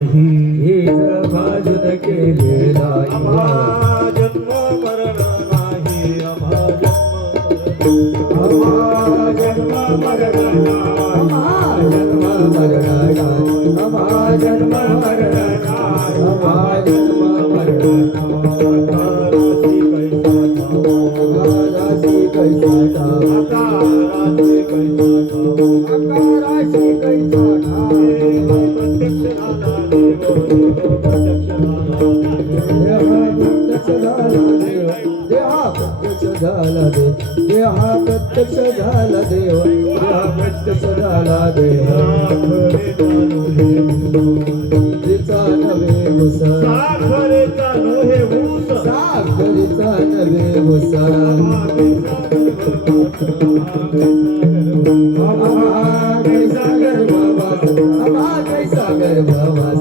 हीच भाजून केलेला जन्म मरण नाही जन्म मरण जन्म मरण जन्म मरण जन्म मरण कैसा आकाराशी कैसा झाला देहा प्रत्यक्ष झाला देव देहा प्रत्यक्ष झाला देव साखरेचा नव्हे ऊस साखरेचा नव्हे ऊस कैसा गर्भवास कैसा गर्भवास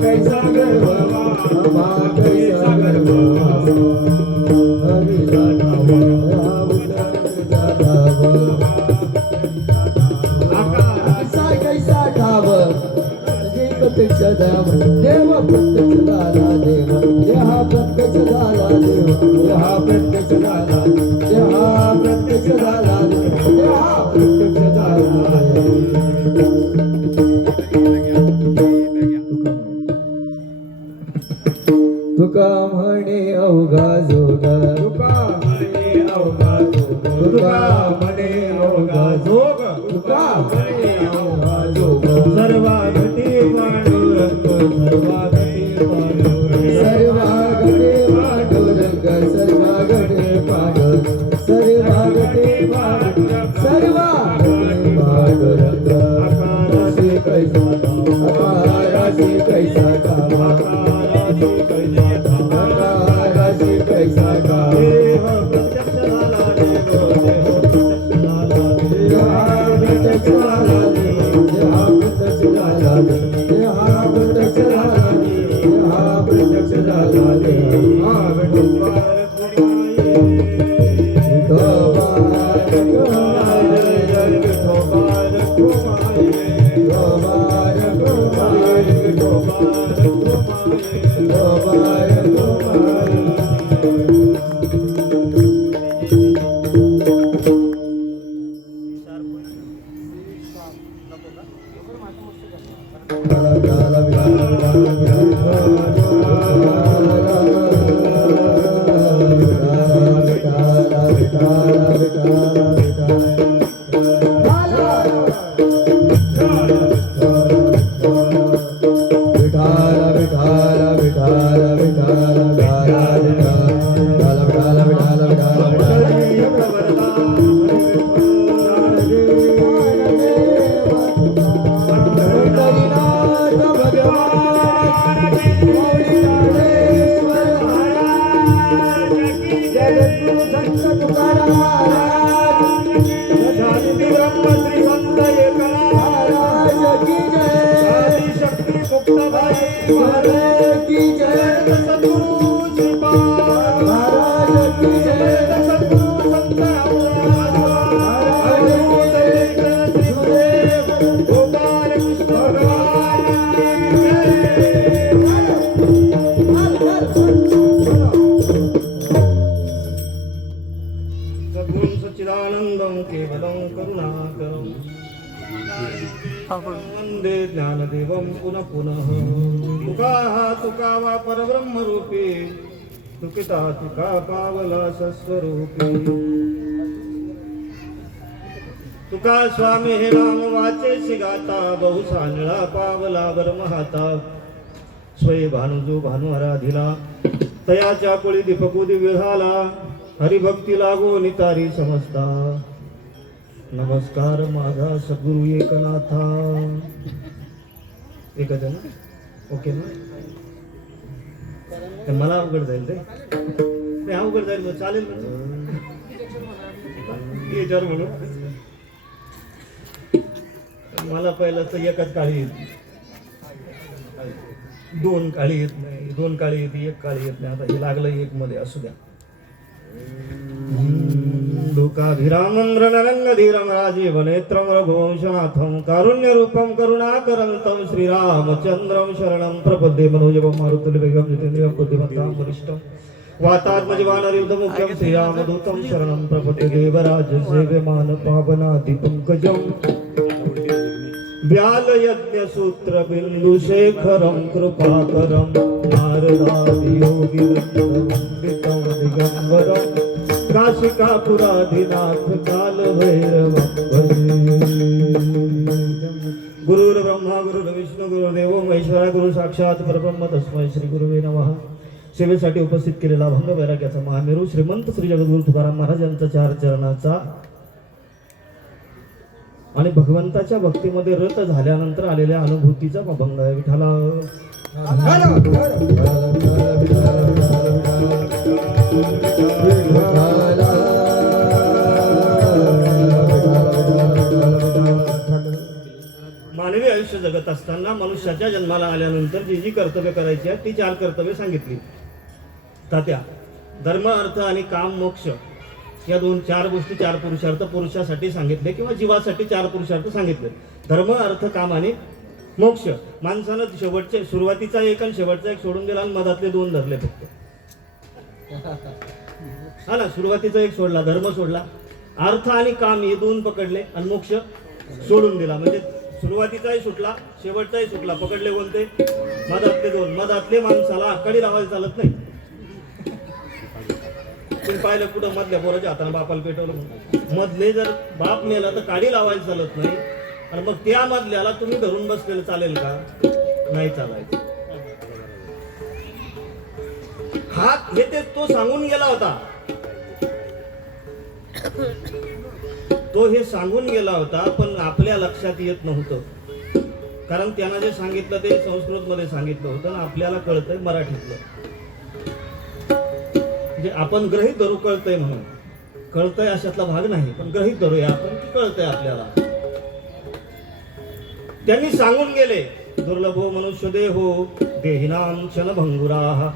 कैसा गर्भवास कैसा गर्भवास देव प्रत्यक्ष झाला देव देहा प्रत्यक्ष झाला देव देहा प्रत्यक्ष झाला देहा प्रत्यक्ष झाला देहा प्रत्यक्ष झाला तुका म्हणे अवघा जोग तुका म्हणे अवघा जोग तुका म्हणे अवघा जोग तुका म्हणे अवघा जोग सर्वागती पांडुरंग सर्वागते पांडुरंग सर्वागते पांडुरंग सर्वागते पांडुरंग सर्वागते पांडुरंग आकाराशी कैसा आकाराशी कैसा आकाराशी कैसा देह प्रत्यक्ष झाला देव देह प्रत्यक्ष झाला देहा प्रत्यक्ष झाला देहा प्रत्यक्ष झाला देहा प्रत्यक्ष झाला देहा वंदे ज्ञानदेवं पुनः पुनः तुका हा तुका वा परब्रह्म रूपी तुकिता तुका पावला सस्वरूपी तुका स्वामी हे नाम वाचे शिगाता बहु सांडळा पावला वर्महाता स्वय भानुजो भानु आराधिला तयाच्या कोळी दीपकू दिव्य झाला हरिभक्ती लागो नितारी समजता नमस्कार माझा सद्गुरु एकनाथा एकच आहे ना ओके ना मला अवघड जाईल रे नाही अवघड जाईल मग चालेल याच्यावर म्हणून मला पहिलं तर एकच काळी येते दोन काळी येत नाही दोन काळी येते एक काळी येत नाही आता हे लागलं एक मध्ये असू द्या कौस्तुकाभिरामन्द्रनरङ्गधीरं राजीवनेत्रं रघुवंशनाथं कारुण्यरूपं करुणाकरन्तं श्रीरामचन्द्रं शरणं प्रपद्ये मनोजवं मारुतुल्यवेगं जितेन्द्रियं बुद्धिमतां वरिष्ठं वातात्मजवानरयुधमुख्यं श्रीरामदूतं शरणं प्रपद्ये देवराज सेव्यमान पावनादिपङ्कजम् व्यालयज्ञसूत्रबिन्दुशेखरं कृपाकरं नारदादियोगिवृन्दवन्दितं दिगम्बरं काशिकापुराधिनाथ कालभैरवं भजे। गुरुर्ब्रह्मा गुरुर्विष्णू गुरुदेवो महेश्वरा गुरु साक्षात परब्रह्म तस्मै श्री गुरुवे नमः। सेवेसाठी उपस्थित केलेला भंग वैराग्याचा महामेरू श्रीमंत श्री जगद्गुरु तुकाराम महाराजांचा 4 चरणाचा आणि भगवंताच्या भक्तीमध्ये रत झाल्यानंतर आलेल्या अनुभूतीचा अभंग आहे। विठाला मानवी आयुष्य जगत असताना मनुष्याच्या जन्माला आल्यानंतर जी जी कर्तव्य करायची आहेत ती 4 कर्तव्य सांगितली। तात्या धर्म अर्थ आणि काम मोक्ष या 4 गोष्टी 4 पुरुषार्थ पुरुषासाठी सांगितले किंवा जीवासाठी 4 पुरुषार्थ सांगितले। धर्म अर्थ काम आणि मोक्ष। माणसानं शेवटचे सुरुवातीचा एक आणि शेवटचा एक सोडून दिला आणि मधातले 2 धरले फक्त। हा ना, सुरुवातीचा एक सोडला, धर्म सोडला, अर्थ आणि काम हे 2 पकडले आणि मोक्ष सोडून दिला। म्हणजे सुरुवातीचाही सुटला शेवटचाही सुटला, पकडले कोणते? मधातले 2। मधातले माणसाला आकाडी लावायला चालत नाही। तुम्ही पाहिलं कुठं मधल्या पोराच्या हाताने बापाला पेटवलं, मधले जर बाप मेला तर काडी लावायला चालत नाही, आणि मग त्या मधल्याला तुम्ही धरून बसलेलं चालेल का? नाही चालायचं। हात हे ते तो सांगून गेला होता, तो हे सांगून गेला होता, पण आपल्या लक्षात येत नव्हतं, कारण त्यानं जे सांगितलं ते संस्कृत मध्ये सांगितलं होतं आणि आपल्याला कळतंय मराठीतलं। म्हणजे आपण ग्रहित धरू, कळतंय म्हणून, कळतंय अशातला भाग नाही, पण ग्रहित धरूया आपण की कळतंय आपल्याला। त्यांनी सांगून गेले, दुर्लभो मनुष्य देहो देहिनाम क्षणभंगुराः।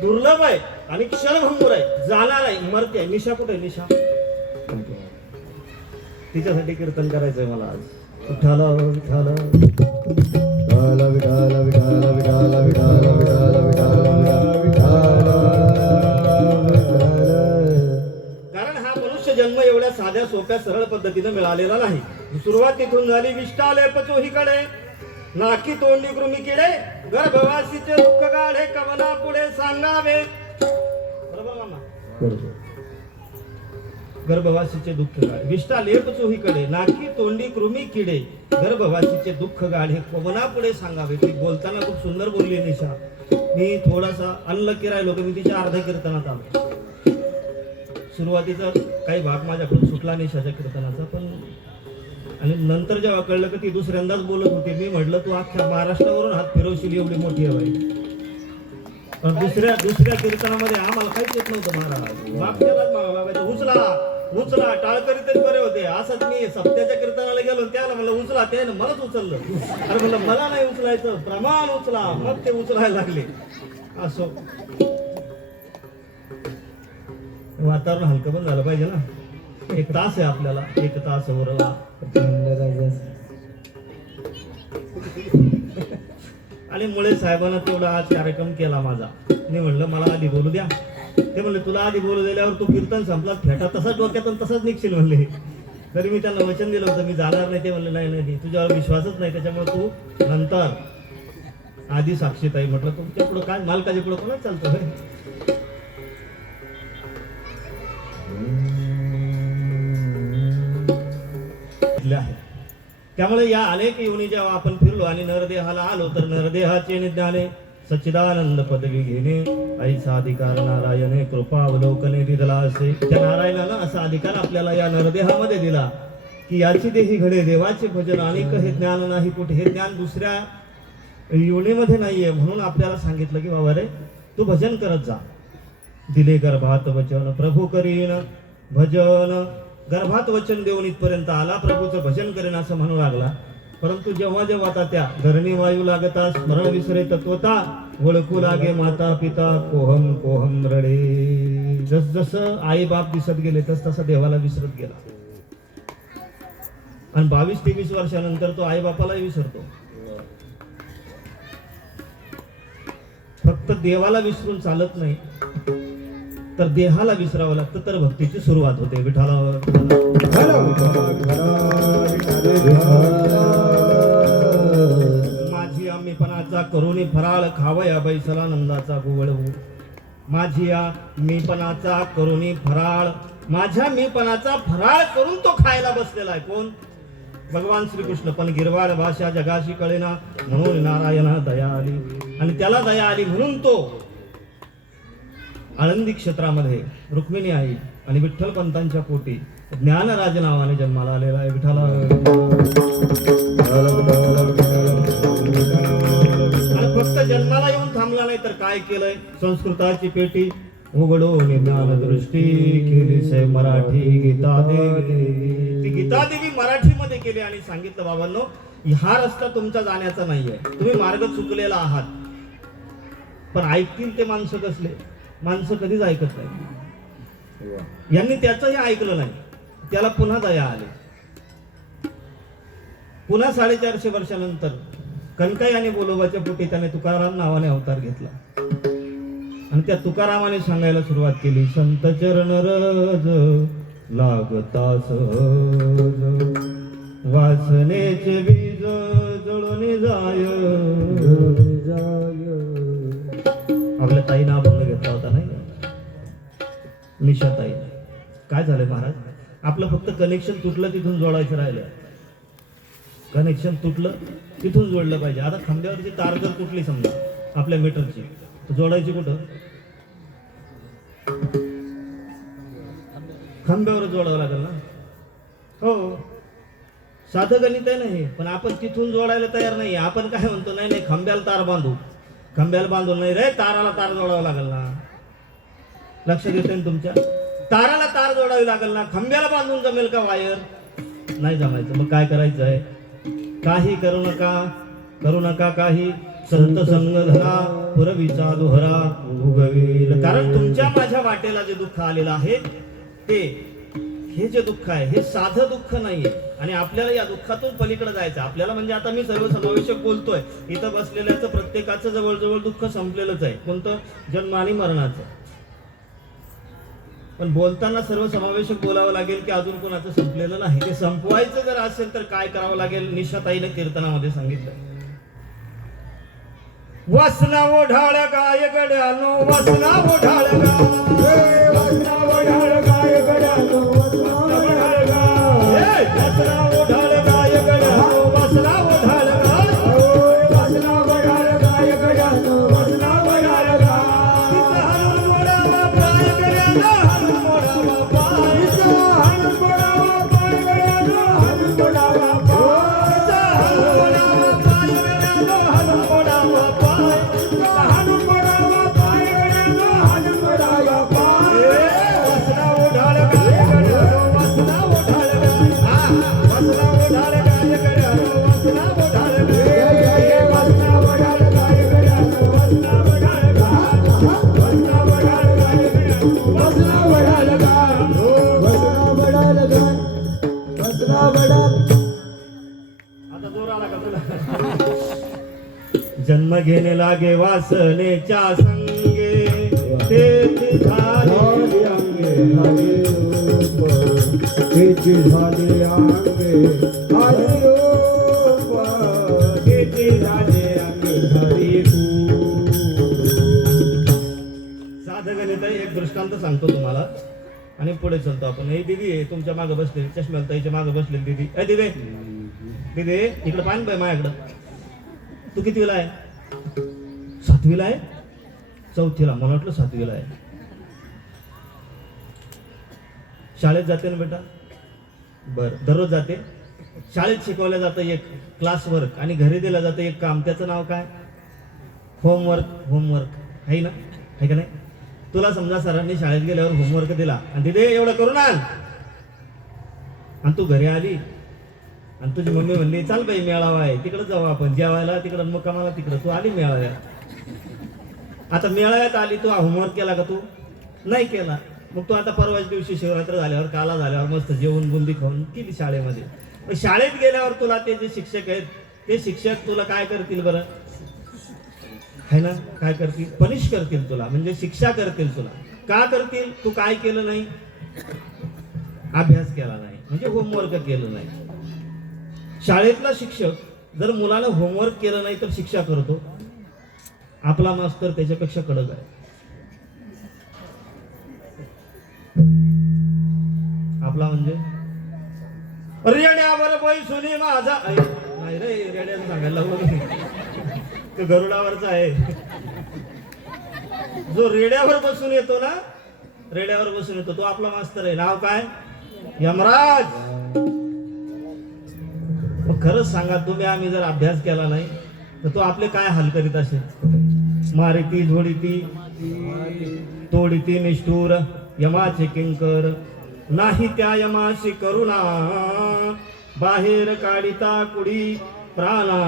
दुर्लभ आहे आणि क्षणभंगुर आहे, जाणार आहे, मरते आहे। निशा कुठे? निशा तिच्यासाठी कीर्तन करायचंय मला आज। विठाला विठाला विठाला विठाला विठाला विठाला विठाला विठाला विठाला। कारण हा मनुष्य जन्म एवढ्या साध्या सोप्या सरळ पद्धतीने मिळालेला नाही। सुरुवात तिथून झाली। विष्टाले पचोहीकडे नाकी तोंडी कृमी किडे गर्भवासीचे दुःख गाढे कवना पुढे सांगावे। बरोबर मामा? बरोबर। गर्भवासीचे दुःख गाढे, विष्टा लेप चोहीकडे नाकी तोंडी कृमी किडे गर्भवासीचे दुःख गाढे पवना पुढे सांगावे। ती बोलताना खूप सुंदर बोलली निशा। मी थोडासा अनलकी राहिलो की मी तिच्या अर्ध्या कीर्तनात आलो। सुरुवातीचा काही भाग माझ्याकडून सुटला निशाच्या कीर्तनाचा, पण आणि नंतर जेव्हा कळलं की ती दुसऱ्यांदाच बोलत होती, मी म्हटलं तू अख्ख्या महाराष्ट्रावरून हात फिरवशील एवढी मोठी आहे। पण दुसऱ्या कीर्तनामध्ये आम्हाला काहीच येत नव्हतं महाराज, मागच्यालाच मागायचं उचला उचला, टाळकरीतच बरे होते। असंच मी सप्त्याच्या कीर्तनाला गेलो, त्याला म्हणलं उचला, त्यानं मलाच उचललं। अरे म्हणलं मला नाही उचलायचं, प्रमाण उचला, मग ते उचलायला लागले। असो वातावरण हलकं पण झालं पाहिजे ना। 1 तास आहे आपल्याला, 1 तास उरला आणि मुळे साहेबांना तेवढा आज कार्यक्रम केला माझा। मी म्हणलं मला आधी बोलू द्या, ते म्हणले तुला आधी बोलू दिल्यावर तू कीर्तन संपला फेटा तसाच डोक्यातून तसाच निघशील म्हणले। तरी मी त्यांना वचन दिलं होतं मी जाणार नाही। ते म्हणले नाही नाही तुझ्यावर विश्वासच नाही, त्याच्यामुळे तू नंतर आधी साक्षीत आहे। म्हटलं तुमच्या पुढं काय, मालकाच्या पुढं कोणाच चालतं? त्यामुळे या अनेक योनी जेव्हा आपण फिरलो आणि नरदेहाला आलो, तर नरदेहाचे निज्ञाने सच्चिदानंद पदवी घेणे ऐसा अधिकार नारायणे कृपा अवलोकने दिला असे। त्या नारायणानं असा अधिकार आपल्याला या नरदेहामध्ये दिला की याची देही घडे देवाचे भजन, अनेक हे ज्ञान नाही कुठे, हे ज्ञान दुसऱ्या योनीमध्ये नाहीये। म्हणून आपल्याला सांगितलं की बाबा रे तू भजन करत जा। दिले गर्भात वचन प्रभू करीन भजन, गर्भात वचन देऊन इथपर्यंत आला, प्रभूचं भजन करेन असं म्हणू लागला। परंतु जेव्हा जेव्हा आता त्या धरणी वायू लागता स्मरण विसरे तत्वता ओळखू लागे माता पिता कोहम कोहम रडे. जस जसं आई बाप दिसत गेले तस तसा देवाला विसरत गेला. आणि 22-23 वर्षानंतर तो आई बापालाही विसरतो. फक्त देवाला विसरून चालत नाही, तर देहाला विसरावं लागतं, तर भक्तीची सुरुवात होते. विठाला माझी मीपणाचा करुणी फराळ खावया बैसला नंदाचा गोवळवू. माझी मीपणाचा करुणी फराळ, माझ्या मीपणाचा फराळ करून तो खायला बसलेला आहे. कोण? भगवान श्रीकृष्ण. पण गिरवाळ भाषा जगाशी कळेना म्हणून नारायणा दया आली, आणि त्याला दया आली म्हणून तो आळंदी क्षेत्रामध्ये रुक्मिणी आई आणि विठ्ठल पंतांच्या पोटी ज्ञानराज नावाने जन्माला आलेला आहे. विठाला आणि फक्त जन्माला येऊन थांबला नाही, तर काय केलंय? संस्कृताची पेटी उघडून ज्ञान दृष्टी केली से मराठी गीता देवी. ती गीता देवी मराठीमध्ये केली आणि सांगितलं, बाबांनो, हा रस्ता तुमचा जाण्याचा नाहीये, तुम्ही मार्ग चुकलेला आहात. पण ऐकतील ते माणसं कसले? माणसं कधीच ऐकत नाही. यांनी त्याचंही ऐकलं नाही, त्याला पुन्हा दया आली. पुन्हा 450 वर्षानंतर कनकाई आणि बोलोबाच्या पोटी त्याने तुकाराम नावाने अवतार घेतला. आणि त्या तुकारामाने सांगायला सुरुवात केली, संत चरण रज लागता सहज, वासनेचे बीज जळून जाय. आपल्या ताईनं अभंग घेतला होता नाही, निशाताई. काय झालंय महाराज? आपलं फक्त कनेक्शन तुटलं, तिथून जोडायचं राहिलं. कनेक्शन तुटलं, तिथून जोडलं पाहिजे. आता खांब्यावरची तार जर तुटली समजा आपल्या मीटरची, तर जोडायची कुठं? खांब्यावर जोडावं लागेल ना. हो, साधं गणित आहे नाही, पण आपण तिथून जोडायला तयार नाही. आपण काय म्हणतो, नाही नाही खांब्याला तार बांधू. खांब्याला बांधून नाही रे, ताराला तार जोडावं लागेल ना. लक्ष देते ना तुमच्या? ताराला तार जोडावी लागेल ना. खांब्याला बांधून जमेल का वायर? नाही जमायचं. मग काय करायचं आहे? काही करू नका काही, संत संग धरा पुरवीचा दोहरा उगवेल. कारण तुमच्या माझ्या वाटेला जे दुःख आलेलं आहे, ते हे जे दुःख आहे हे साधं दुःख नाहीये. आणि आपल्याला या दुःखातून पलीकडे जायचं. आपल्याला म्हणजे आता मी सर्वसमावेशक बोलतोय, इथं बसलेल्याचं प्रत्येकाचं जवळजवळ दुःख संपलेलंच आहे. कोणतं? जन्म आणि मरणाचं. पण बोलताना सर्वसमावेशक बोलावं लागेल की अजून कोणाचं संपलेलं नाही. ते संपवायचं जर असेल तर काय करावं लागेल? निशाताईने कीर्तनामध्ये सांगितलं, वासना ओढाळ गाय गड्यानो, वासना ओढाळ गाय, वासना ओढाळ गाय गड्यानो, वासना ओढाळ गाय, वासना ओढाळ गाय गड्यानो, वासना ओढाळ गाय, वासना ओढाळ गाय गड्यानो, वासना ओढाळ गाय. हनुन मोडावा पाय गड्यानो, हनुन मोडावा पाय, हनुन मोडावा पाय गड्यानो, हनुन मोडावा पाय, हनुन मोडावा पाय गड्यानो, हनुन मोडावा पाय. जन्म घेणे लागे वासनेच्या संगे, तेची झाली अंगे हरी रूप, तेची झाली अंगे हरी रूप, तेची झाली अंगे हरी रूप. साधं गणित आहे. एक दृष्टांत सांगतो तुम्हाला आणि पुढे चलतो आपण. हे दीदी आहे तुमच्या मागे बसले, चष्म्याला ताईच्या मागे बसले दीदी. ए दीदी, दीदी इकडे पाहिजे बाय माझ्याकडं. तू कितवीला आहे? 7वीला आहे? 4थीला? मला वाटलं 7वीला आहे. शाळेत जाते ना बेटा? बरं, दररोज जाते. शाळेत शिकवलं जातं एक क्लास वर्क आणि घरी दिलं जातं एक काम. त्याचं नाव काय? होमवर्क. होमवर्क आहे ना? आहे का नाही? तुला समजा सरांनी शाळेत गेल्यावर होमवर्क दिला आणि तिथे एवढं करून आण, आणि तू घरी आली आणि तुझी मम्मी म्हणली चाल बाई मेळावा आहे तिकडे जाऊ आपण जेवायला तिकडं मुक्कामाला तिकडं. तू आली मेळाव्यात. आता मेळाव्यात आली, तू होमवर्क केला का? तू नाही केला. मग तू आता परवाच्या दिवशी शिवरात्र झाल्यावर काला झाल्यावर मस्त जेवण बुंदी खाऊन गेली शाळेमध्ये. मग शाळेत गेल्यावर तुला ते जे शिक्षक आहेत ते शिक्षक तुला काय करतील बरं? है ना, काय करतील? पनिश करतील तुला, म्हणजे शिक्षा करतील तुला. का करतील? तू काय केलं नाही? अभ्यास केला नाही, म्हणजे होमवर्क केलं नाही. शाळेतला शिक्षक जर मुलाला होमवर्क केलं नाही तर शिक्षा करतो. आपला मास्तर त्याच्यापेक्षा कडक आहे. आपला म्हणजे रेड्यावर बैसुनी माझा नाही रे, रेड्यानं सांगायला लागलो. तो गरुडावरचा आहे. जो रेड्यावर बसून येतो ना, रेड्यावर बसून येतो तो आपला मास्तर आहे. नाव काय? यमराज. मग खरंच सांगा तुम्ही, आम्ही जर अभ्यास केला नाही तर तो आपले काय हाल करीत असेल? मारिती झोडीती तोडीती निष्ठूर यमाचे किंकर. नाही त्या यमाशी करुणा, बाहेर काढिता कुडी प्राणा.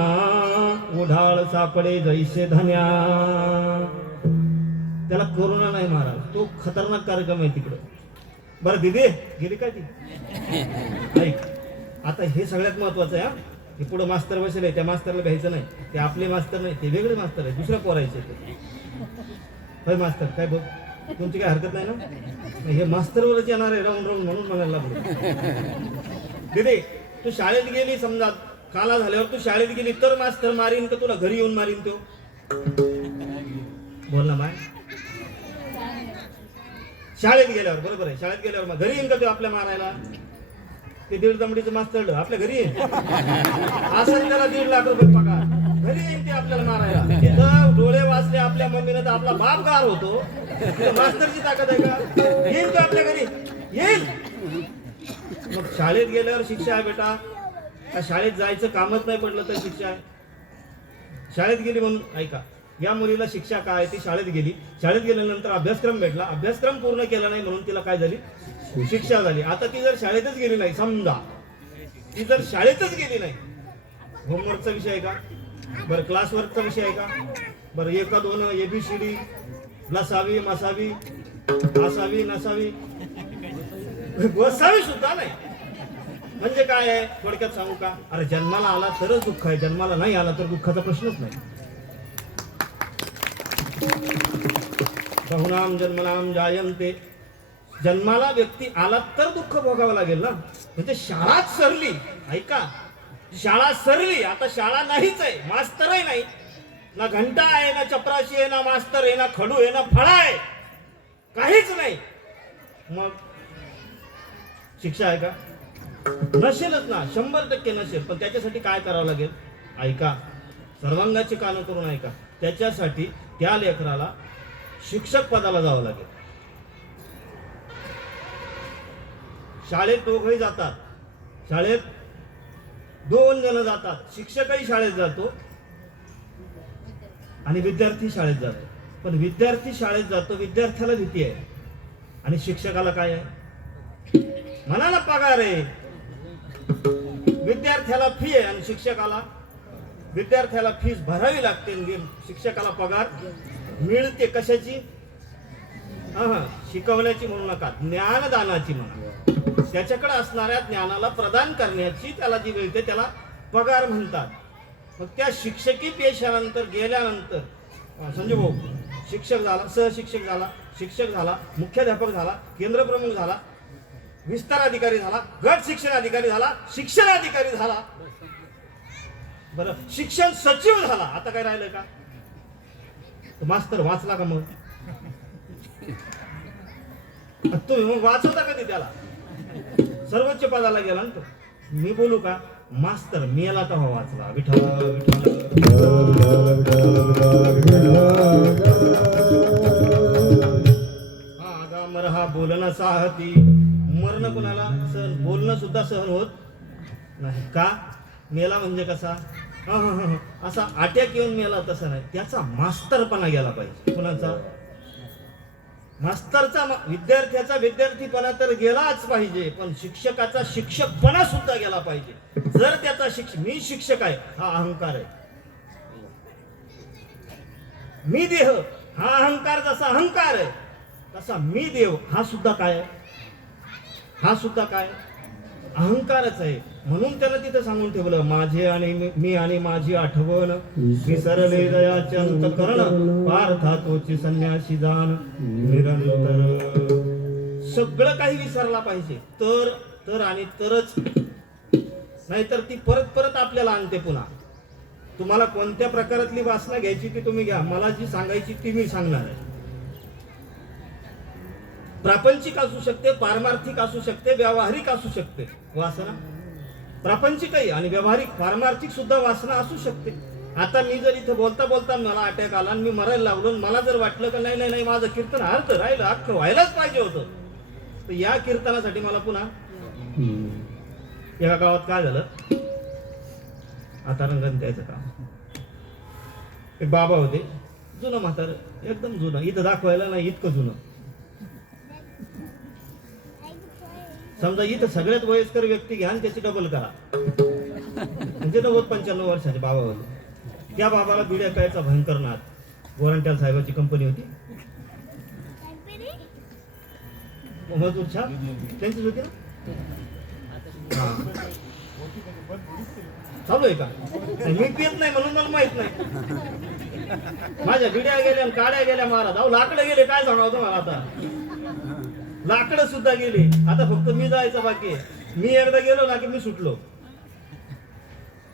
उढाळ सापडे जैसे धन्या. त्याला करुणा नाही महाराज, तो खतरनाक कार्यक्रम आहे तिकडं. बरं दिदी गेली काय ती? ऐक, आता हे सगळ्यात महत्वाचं आहे. हे पुढं मास्तर बसले, त्या मास्तरला घ्यायचं नाही. ते आपले मास्तर नाही, ते वेगळे मास्तर आहे, दुसऱ्या पोरायचे ते. होय मास्तर काय बघ, तुमची काय हरकत नाही ना? हे मास्तरवरच येणार आहे राऊंड राऊंड म्हणून म्हणायला लागलो. दिदी तू शाळेत गेली, समजा काला झाल्यावर तू शाळेत गेली तर मास्तर मारीन का तुला घरी येऊन मारीन? तो बोल ना माय. शाळेत गेल्यावर बरोबर आहे, शाळेत गेल्यावर मग घरी येईन का तो आपल्या मारायला? ते 1.5 दमडीचं मास्तर आपल्या घरी येईन असं, त्याला 1.5 लाख रुपये पगार, घरी येईन ते आपल्याला मारायला. तिथं डोळे वाचले आपल्या मम्मीनं तर आपला बाप गार होतो. मास्तरची ताकद आहे का? येईल तो आपल्या घरी येईल. मग शाळेत गेल्यावर शिक्षा आहे बेटा का? शाळेत जायचं कामच नाही पडलं तर शिक्षा आहे? शाळेत गेली म्हणून ऐका, या मुलीला शिक्षा काय? ती शाळेत गेली, शाळेत गेल्यानंतर अभ्यासक्रम भेटला, अभ्यासक्रम पूर्ण केला नाही म्हणून तिला काय झाली? शिक्षा झाली. आता ती जर शाळेतच गेली नाही, समजा ती जर शाळेतच गेली नाही, होमवर्कचा विषय आहे का बरं? क्लासवर्कचा विषय आहे का बरं? 1 2 ABCD लसावी मसावी असावी नसावी वसावी सुद्धा नाही. म्हणजे काय आहे थोडक्यात सांगू का? अरे जन्माला आला तरच दुःख आहे, जन्माला नाही आला तर दुःखाचा प्रश्नच नाही. बहुनाम जन्मनाम जायन्ते. जन्माला व्यक्ती आला तर दुःख भोगावं लागेल ना. म्हणजे शाळाच सरली, ऐका, शाळा सरली, आता शाळा नाहीच आहे, मास्तरही नाही, ना घंटा आहे, ना चपराशी आहे, ना मास्तर आहे, ना खडू आहे, ना फळा आहे, काहीच नाही. मग शिक्षा आहे का? नसेलच ना, 100% नसेल. पण त्याच्यासाठी काय करावं लागेल? ऐका, सर्वांगाची कानं करून ऐका. त्याच्यासाठी त्या लेकराला शिक्षक पदाला जावं लागेल. शाळेत दोघंही जातात, शाळेत 2 जण जातात. शिक्षकही शाळेत जातो आणि विद्यार्थी शाळेत जातो. पण विद्यार्थी शाळेत जातो, विद्यार्थ्याला भीती आहे, आणि शिक्षकाला काय आहे? मनाला पगार आहे. विद्यार्थ्याला फी आहे आणि शिक्षकाला, विद्यार्थ्याला फीस भरावी लागते, शिक्षकाला पगार मिळते. कशाची? शिकवण्याची म्हणू नका, ज्ञानदानाची म्हणा. त्याच्याकडे असणाऱ्या ज्ञानाला प्रदान करण्याची त्याला जी मिळते त्याला पगार म्हणतात. मग त्या शिक्षकी पेशानंतर गेल्यानंतर संजय भाऊ शिक्षक झाला, सहशिक्षक झाला, शिक्षक झाला, मुख्याध्यापक झाला, केंद्रप्रमुख झाला, विस्तार अधिकारी झाला, गट शिक्षण अधिकारी झाला, शिक्षण अधिकारी झाला, बरं शिक्षण सचिव झाला. आता काय राहिलं का? मास्तर वाचला का? मग तुम्ही मग वाचवता कधी त्याला? सर्वोच्च पदाला गेला ना तो. मी बोलू का? मास्तर मेला तर वाचला. विठ्ठल हा आगामर हा बोलणं साहती. मरण कुणाला सहन, बोलणं सुद्धा सहन होत नाही. का? मेला म्हणजे कसा? असा अटॅक येऊन मेला तसा नाही, त्याचा मास्तरपणा गेला पाहिजे. कुणाचा? विद्यार्थ्याचा विद्यार्थीपणा तर गेलाच पाहिजे, पण शिक्षकाचा शिक्षकपणा सुद्धा गेला पाहिजे. जर त्याचा मी शिक्षक आहे हा अहंकार आहे, मी देह हा अहंकार जसा अहंकार आहे तसा मी देव हा सुद्धा काय अहंकारच आहे. म्हणून त्यानं तिथं सांगून ठेवलं, माझे आणि मी आणि माझी आठवण विसरले दयाचे अंतकरण पार्था तोची संन्यासी जाण निरंतर. सगळं काही विसरला पाहिजे तर आणि तरच, नाहीतर ती परत परत आपल्याला आणते पुन्हा. तुम्हाला कोणत्या प्रकारातली वासना घ्यायची ती तुम्ही घ्या, मला जी सांगायची ती मी सांगणार आहे. प्रापंचिक असू शकते, पारमार्थिक असू शकते, व्यावहारिक असू शकते वासना. प्रापंचिकही आणि व्यावहारिक पारमार्थिक सुद्धा वासना असू शकते. आता मी जर इथं बोलता बोलता मला अटॅक आला आणि मी मरायला लागलो, मला जर वाटलं की नाही नाही माझं कीर्तन अर्थ राहिलं, अख्खं व्हायलाच पाहिजे होतं, तर या कीर्तनासाठी मला पुन्हा एका गावात काय झालं, आता रंगण द्यायचं काम. एक बाबा होते, जुनं म्हातार, एकदम जुनं, इथं दाखवायला नाही इतकं जुनं. समजा इथं सगळ्यात वयस्कर व्यक्ती घ्या आणि त्याची डबल करा, म्हणजे 90-95 वर्षाचे बाबा होते. त्या बाबाला बिड्या प्यायचा भयंकर नाद. गोरंट्याल साहेबाची कंपनी होती, मजूर छाप त्यांचीच होती ना. चालू आहे का? मी पित नाही म्हणून मला माहित नाही. माझ्या बिड्या गेल्या आणि काड्या गेल्या महाराज. अहो लाकडं गेले, काय सांगावं तुम्हाला. आता लाकडं सुद्धा गेली, आता फक्त मी जायचं बाकी आहे. मी एकदा गेलो ना की मी सुटलो.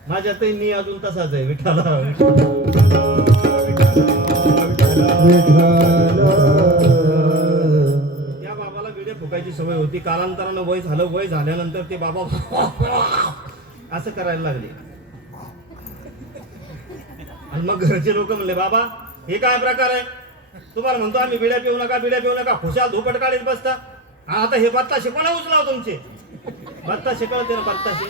माझ्यातही मी अजून तसाच आहे. विठाला त्या बाबाला बिड्या फुकायची सवय होती. कालांतरानं वय झालं, वय झाल्यानंतर ते बाबा असं करायला लागले. आणि मग घरचे लोक म्हणले, बाबा हे काय प्रकार आहे, तुम्हाला म्हणतो आम्ही बिड्या पिऊ नका, खुशाल धोपट काढीत बसता. आता हे बत्ताशे कोणा उचलाव तुमचे? बत्ताशे कळते ना, बत्ताशे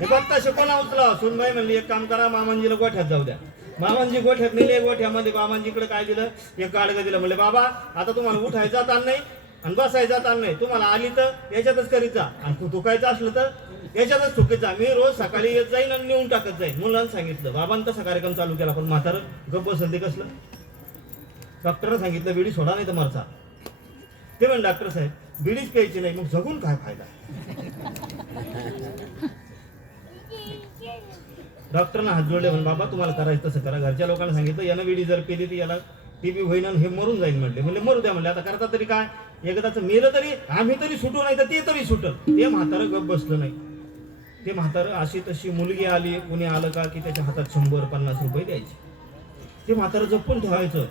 हे बत्ताशे कोणा उचलाव? सुनबाई म्हणली, एक काम करा, मामांजीला गोठ्यात जाऊ द्या. मामांजी गोठ्यात नेले. गोठ्यामध्ये मामांजीकडे काय दिलं, एक काडगं दिलं. म्हणले, बाबा आता तुम्हाला उठायचा ताण नाही आणि बसायचा ताण नाही, तुम्हाला आली तर याच्यातच करीत जा, आणि थुकायचं असलं तर याच्यातच थुकीत जा. मी रोज सकाळी येत जाईन आणि नेऊन टाकत जाईन. मुलांना सांगितलं. बाबांनी तसा कार्यक्रम चालू केला, पण म्हातारं गप्प बसल. ते कसलं? डॉक्टरनं सांगितलं, बिडी सोडा नाही तर मरचा. ते म्हण, डॉक्टर साहेब बिडीच प्यायची नाही, मग जगून काय फायदा? डॉक्टरना हात जोडले, म्हण बाबा तुम्हाला करायचं तसं करा. घरच्या लोकांना सांगितलं, यानं बिडी जर पेली तर याला टीबी होईन आणि हे मरून जाईल म्हणले. म्हणले मरू द्या म्हणले. आता करता तरी काय, एकदाच मेलं तरी आम्ही तरी सुटू, नाही तर ते तरी सुटल. ते म्हातारं गप बसलं नाही. ते म्हातारं अशी तशी मुलगी आली, कुणी आलं का की त्याच्या हातात 100-50 रुपये द्यायचे. ते म्हातारं जपून ठेवायचं.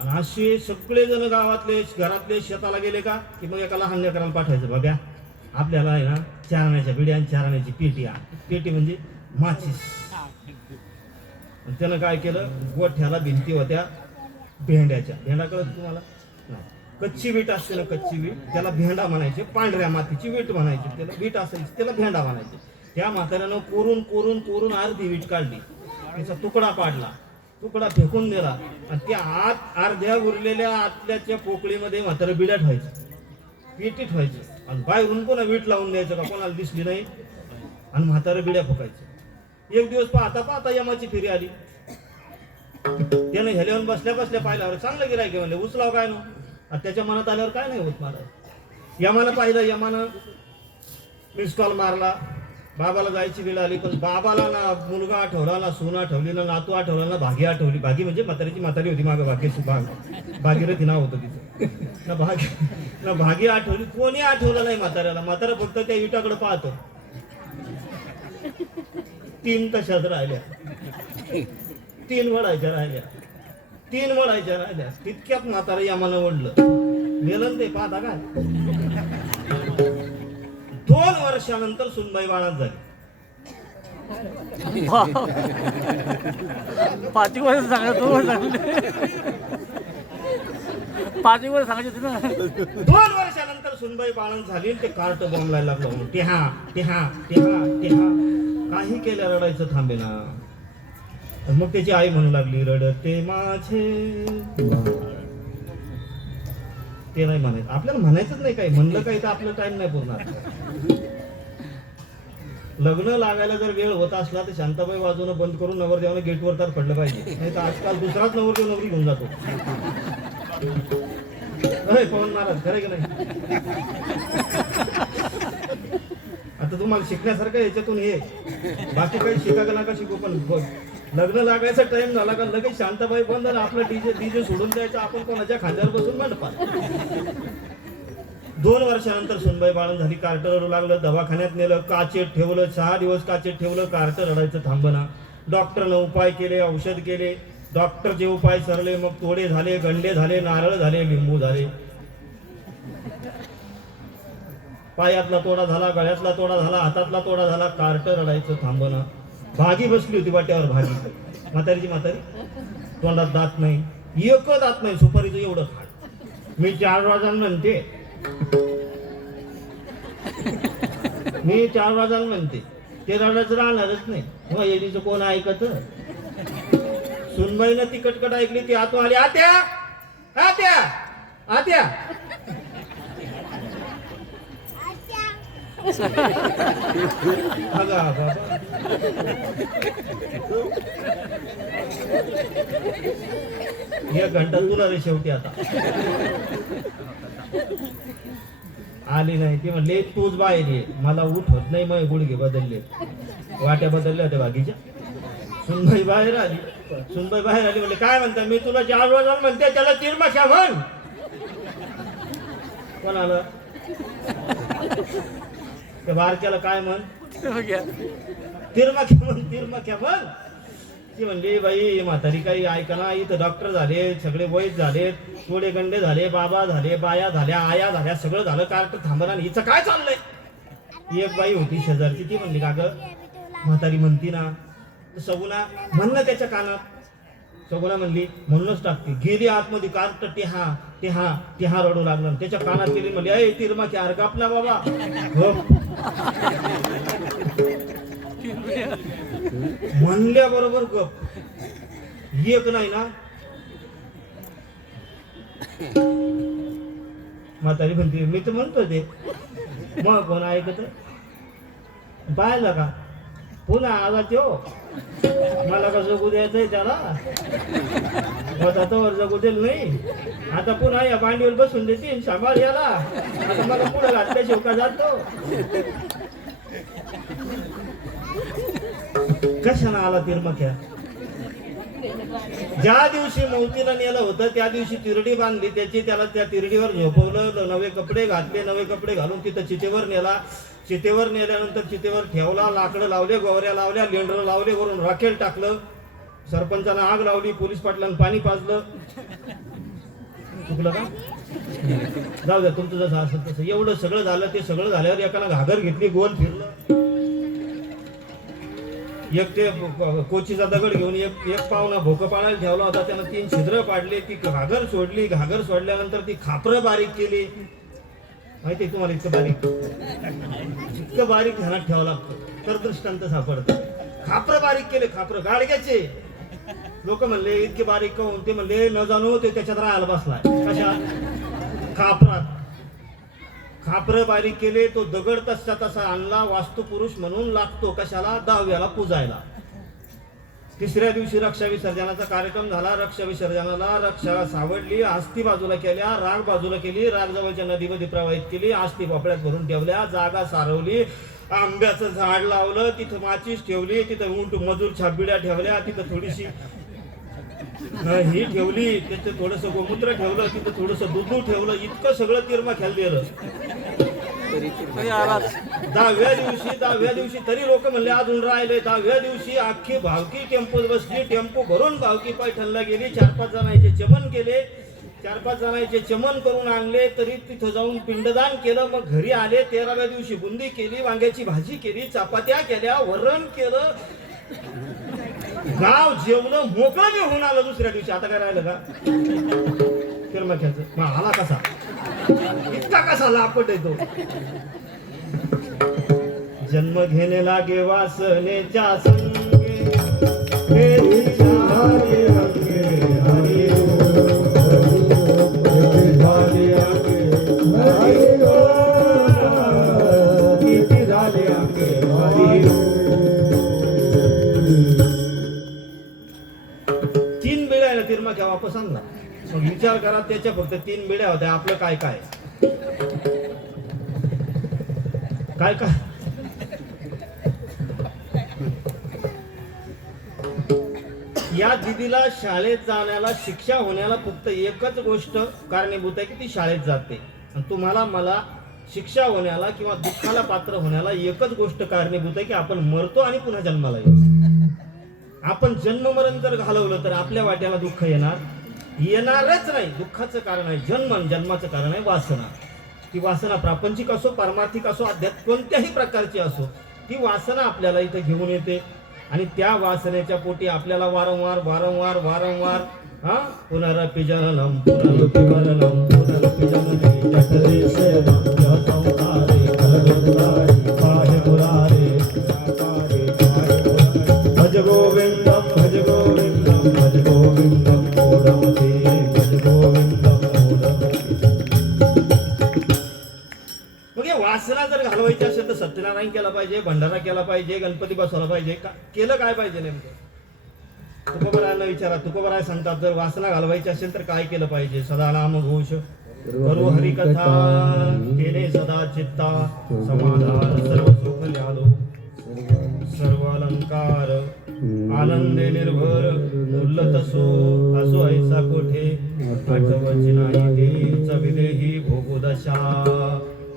आणि असे सगळे जण गावातले, घरातले शेताला गेले का की मग एका लहान लेकराला पाठवायचं, बाब्या आपल्याला आहे ना चारण्याच्या बिड्या आणि चारण्याची पेटी आहे. पेटी म्हणजे माचीस. त्यानं काय केलं, गोठ्याला भिंती होत्या भेंड्याच्या. भेंडा कळत तुम्हाला? नाही. कच्ची वीट असते ना, कच्ची वीट, त्याला भेंडा म्हणायचे. पांढऱ्या मातीची वीट म्हणायची, त्याला वीट असायची, त्याला भेंडा म्हणायचे. त्या म्हाताऱ्यानं कोरून कोरून कोरून अर्धी वीट काढली, त्याचा तुकडा पाडला, तुकडा फेकून दिला, आणि त्या आत अर्ध्या उरलेल्या आतल्याच्या पोकळीमध्ये म्हातारं बिड्या ठेवायचं, पेटी ठेवायचं, आणि बाहेरून पुन्हा वीट लावून द्यायचं का कोणाला दिसली नाही, आणि म्हातारं बिड्या फुकायचं. एक दिवस पाहता यमाची फेरी आली. त्यानं हेल्यावर बसल्या बसल्या पाहिल्यावर चांगलं गिरायक म्हणले, उचलाव काय नो. त्याच्या मनात आल्यावर काय नाही होत महाराज. यमानं पाहिलं, यमानं मिस कॉल मारला. बाबाला जायची वेळ आली, पण बाबाला ना मुलगा आठवला, ना सून आठवली, ना नातू आठवला, ना भागी आठवली. भागी म्हणजे म्हातारीची म्हातारी होती मागं, भागीरथी नाव होतं तिचं. ना भागी आठवली, कोणी आठवलं नाही म्हाताऱ्याला. म्हातारा फक्त त्या विटाकडे पाहतो. 3 तशाच राहिल्या, 3 वडायच्या राहिल्या. तितक्यात म्हातारा यमानं ओढलं, मेलन ते पाहता काय. 2 वर्षानंतर सुनबाई बाळात झाली. 5 वर्ष सांगा, 2 वर्ष पाच वर्ष सांगायचे ना. 2 वर्षानंतर सुनबाई बाळात झाली. ते कार्ट बोंबलायला लागलं, टेहा काही केल्या रडायचं थांबेना. आणि मग त्याची आई म्हणू लागली रडते माझे. ते नाही म्हणायचं, आपल्याला म्हणायचंच नाही काही, म्हणलं काही तर आपलं टाइम नाही पुरणार. लग्न लागायला जर वेळ होत असला तर शांताबाई वाजवणं बंद करून नवरदेवानं गेटवर तर पडलं पाहिजे, नाही तर आजकाल दुसराच नवरदेव नवरी घेऊन जातो. अरे पवन महाराज खरं की नाही? आता तुम्हाला शिकण्यासारखं याच्यातून हे, बाकी काही शिका का नका शिकू, पण लग्न लागायचा टाइम झाला का लगेच शांताबाई बंद आणि आपलं डीजे सोडून द्यायचं, आपण कोणाच्या खांद्यावर बसून मंडपात. 2 वर्षानंतर सुनबाई बाळण झाली, कार्ट रडू लागलं, दवाखान्यात नेलं, काचेत ठेवलं, 6 दिवस काचेत ठेवलं, कार्ट रडायचं थांबना. डॉक्टरनं उपाय केले, औषध केले, डॉक्टरचे उपाय सरले, मग तोडे झाले, गंडे झाले, नारळ झाले, लिंबू झाले. पायातला तोडा झाला, गळ्यातला तोडा झाला, हातातला तोडा झाला, कार्ट रडायचं थांबना. भागी बसली होती वाट्यावर, भागी म्हातारीची म्हातारी, तोंडात दात नाही, एक दात नाही, सुपारीचं एवढं खाड. मी 4 वाजता म्हणते, मी 4 वाजता म्हणते, ते रडायचं राहणारच नाही. मग येडीचं कोण ऐकत? सुनबाईनं ती कटकट ऐकली, ती आतून आली, आत्या आत्या आत्या. अगं बाबा, एक घंटा तुला रे शेवटी. आता आली नाही, ती म्हणले तूच बाहेर ये, मला उठ होत नाही, मग गुडघे बदलले, वाट्या बदलल्या होत्या बाकीच्या. सुनबाई बाहेर आली, सुनबाई बाहेर आली, म्हणले काय म्हणता? मी तुला 4 वाजता म्हणते, त्याला तिरमाख्या म्हण. कोण आलं? त्या बारक्याला काय म्हण? तिरमाख्या म्हण, तिरमाख्या म्हण. ती म्हणली बाई म्हातारी काही ऐकना, इथं डॉक्टर झाले, सगळे वैद झाले, थोडे गंडे झाले, बाबा झाले, बाया झाल्या, आया झाल्या, सगळं झालं, कार्ट थांबला, हिचं काय चाललंय? एक बाई होती शेजारची, ती म्हणली का ग म्हातारी म्हणती ना, सगुना म्हणणं त्याच्या कानात. सगुना म्हणली म्हणूनच टाकते. गेली आतमध्ये, कार्ट टेहा टेहा टेहा रडू लागला, त्याच्या कानात गेली, म्हणली अय तिरमाकी अर्ग आपला बाबा. म्हणल्या बरोबर गप, एक नाही ना. म्हातारी म्हणते मी तर म्हणतो ते, मग कोण ऐकत? पाहिलं का पुन्हा आला त्यो, मला का जगू द्यायचंय त्याला, आता तर जगू देल नाही. आता पुन्हा या भांडीवर बसून देतील, सांभाळ याला, आता मला पुढे घातल्या शिवका जातो. कशाला आला तिरमख्या? ज्या दिवशी मौतीला नेलं होतं त्या दिवशी तिरडी बांधली त्याची, त्याला त्या तिरडीवर झोपवलं, नवे कपडे घातले, नवे कपडे घालून तिथं चितेवर नेला. चितेवर नेल्यानंतर चितेवर ठेवला, लाकडं लावले, गोवऱ्या लावल्या, लेंडर लावले, वरून राखेल टाकलं, सरपंचानं आग लावली, पोलीस पाटलांनी पाणी पाजलं. चुकलं का? जाऊ द्या, तुमचं जसं असं तसं. एवढं सगळं झालं, ते सगळं झाल्यावर एकाला घागर घेतली, गोल फिरलं, एक ते कोचीचा दगड घेऊन एक पाहुणा भोकं पाळायला ठेवला होता, त्यानं 3 छिद्र पाडले, ती घागर सोडली, घागर सोडल्यानंतर ती खापरं बारीक केली. माहिती आहे तुम्हाला? इतकं बारीक ध्यानात ठेवावं लागतं तर दृष्टांत सापडतं. खापरं बारीक केले, खापरं गाडग्याचे. लोक म्हणले इतके बारीक कहून? ते म्हणले न जाणू ते त्याच्यात राहायला बसलाय. कशा? खापरात. खापरं बारीक केले, तो दगड तसा तसा आणला, वास्तुपुरुष म्हणून लागतो कशाला? दहाव्याला पूजायला. 3ऱ्या दिवशी रक्षा विसर्जनाचा कार्यक्रम झाला. रक्षा विसर्जनाला रक्षा सावडली, अस्थी बाजूला केल्या, राग बाजूला केली, राग जवळच्या नदीमध्ये प्रवाहित केली, अस्थी भोपळ्यात भरून ठेवल्या, जागा सारवली, आंब्याचं झाड लावलं, तिथं माचीस ठेवली, तिथं ऊंट मजूर छाबीड्या ठेवल्या, तिथं थोडीशी ही ठेवली, त्याचं थोडस गोमूत्र ठेवलं, तिथं थोडस दूध ठेवलं, इतकं सगळं तिरमाख्याला दिलं. 10व्या दिवशी तरी लोक म्हणले अजून राहिले. 10व्या दिवशी अख्खी भावकी टेम्पोत बसली, टेम्पो भरून भावकी पैठणला गेली, 4-5 जणांचे चमन केले, 4-5 जणांचे चमन करून आणले, तरी तिथं जाऊन पिंडदान केलं. मग घरी आले, 13व्या दिवशी बुंदी केली, वांग्याची भाजी केली, चपात्या केल्या, वरण केलं, गाव जेवलं, मोकळं बी होऊन आलं. दुसऱ्या दिवशी आता काय राहिलं का तिरमाख्याचं? मग आला कसा? इतका कसा लापट येतो? जन्म घेणे लागे वासनेच्या संगे, तिरमा घ्या वापस आणला. मग विचार करा, त्याच्या फक्त 3 बिड्या होत्या, आपलं काय काय काय काय. या दिदीला शाळेत जाण्याला, शिक्षा होण्याला फक्त एकच गोष्ट कारणीभूत आहे की ती शाळेत जाते. आणि तुम्हाला मला शिक्षा होण्याला किंवा दुःखाला पात्र होण्याला एकच गोष्ट कारणीभूत आहे की आपण मरतो आणि पुन्हा जन्माला येतो. आपण जन्म मरण जर घालवलं तर आपल्या वाट्याला दुःख येणारच नाही. दुःखाचं कारण आहे जन्म, जन्माचं कारण आहे वासना. ती वासना प्रापंचिक असो, पारमार्थिक असो, अध्यात्म कोणत्याही प्रकारची असो, ती वासना आपल्याला इथे घेऊन येते. आणि त्या वासनेच्या पोटी आपल्याला वारंवार वारंवार वारंवार पुनरपि जननम पुनरपि मरणम पुनरपि जननी जठरे शयनम य संसारे कलगुंडारे पाहे मुरारे भज गोविंदम भज गोविंदम भज गोविंदम मोडमते भज गोविंदम मोडमते. मग या वासना जर घालवायची असेल तर सत्यनारायण केला पाहिजे, भंडारा केला पाहिजे, गणपती बसवला पाहिजे. केलं काय पाहिजे नेमकं? तुकोबरायांना विचारा. तुकोबराय सांगतात जर वासना घालवायची असेल तर काय केलं पाहिजे? सदा नाम घोष करू हरिकथा केले सदा चित्ता समाधान सर्व सुख ल्यालो सर्व अलंकार आनंदे निर्भर उल्लत असो ऐसा कोठे आठवची नाही तीच विदेही भोगोदशा.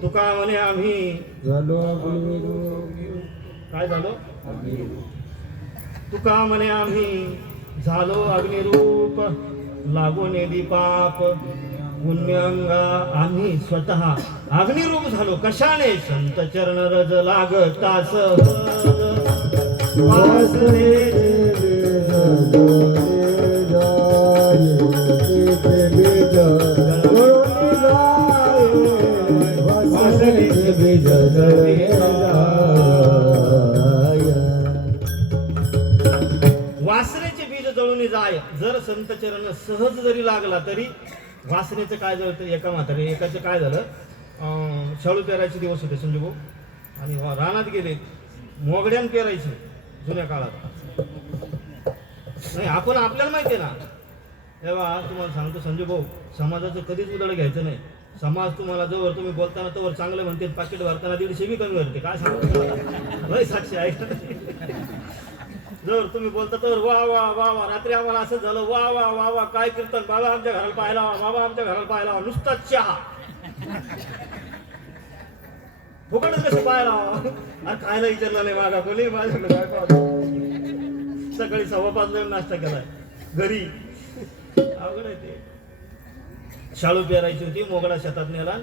तुका म्हणे आम्ही झालो काय झालो? तुका म्हणे आम्ही झालो अग्निरूप लागून दीपाप पुण्य अंगा आम्ही स्वतः अग्निरूप झालो. कशाने? संत चरण रज लागतास वासनेचे बीज जळून जाय. जर संत चरण सहज जरी लागला तरी वासनेचं काय जळतं? एका म्हातारे एकाचं काय झालं, शाळू पेरायचे दिवस होते संजू भाऊ, आणि रानात गेले, मोगड्यान पेरायचे जुन्या काळात. नाही आपण आपल्याला माहिती आहे ना. तेव्हा तुम्हाला सांगतो संजू भाऊ, समाजाचं कधीच उदळ घ्यायचं नाही. समाज तुम्हाला जवळ तुम्ही बोलताना तवर चांगलं म्हणते, पाकिट भरताना 150 बी कमी भरते. काय सांगतो साक्षी आहे. जर तुम्ही बोलता तर वा वा वा वा, रात्री आम्हाला असं झालं, वा वा वा वा, काय कीर्तन, बाबा आमच्या घराला पाहायला, बाबा आमच्या घराला पाहायला, नुसताच चहा फुकटच कसं पाहायला. अरे खायला विचारलं नाही मागा कोणी, माझ्याकडे सकाळी 5:15 नाश्ता केलाय घरी. अवघड आहे ते. शाळू पेरायची होती, मोगडा शेतात नेला,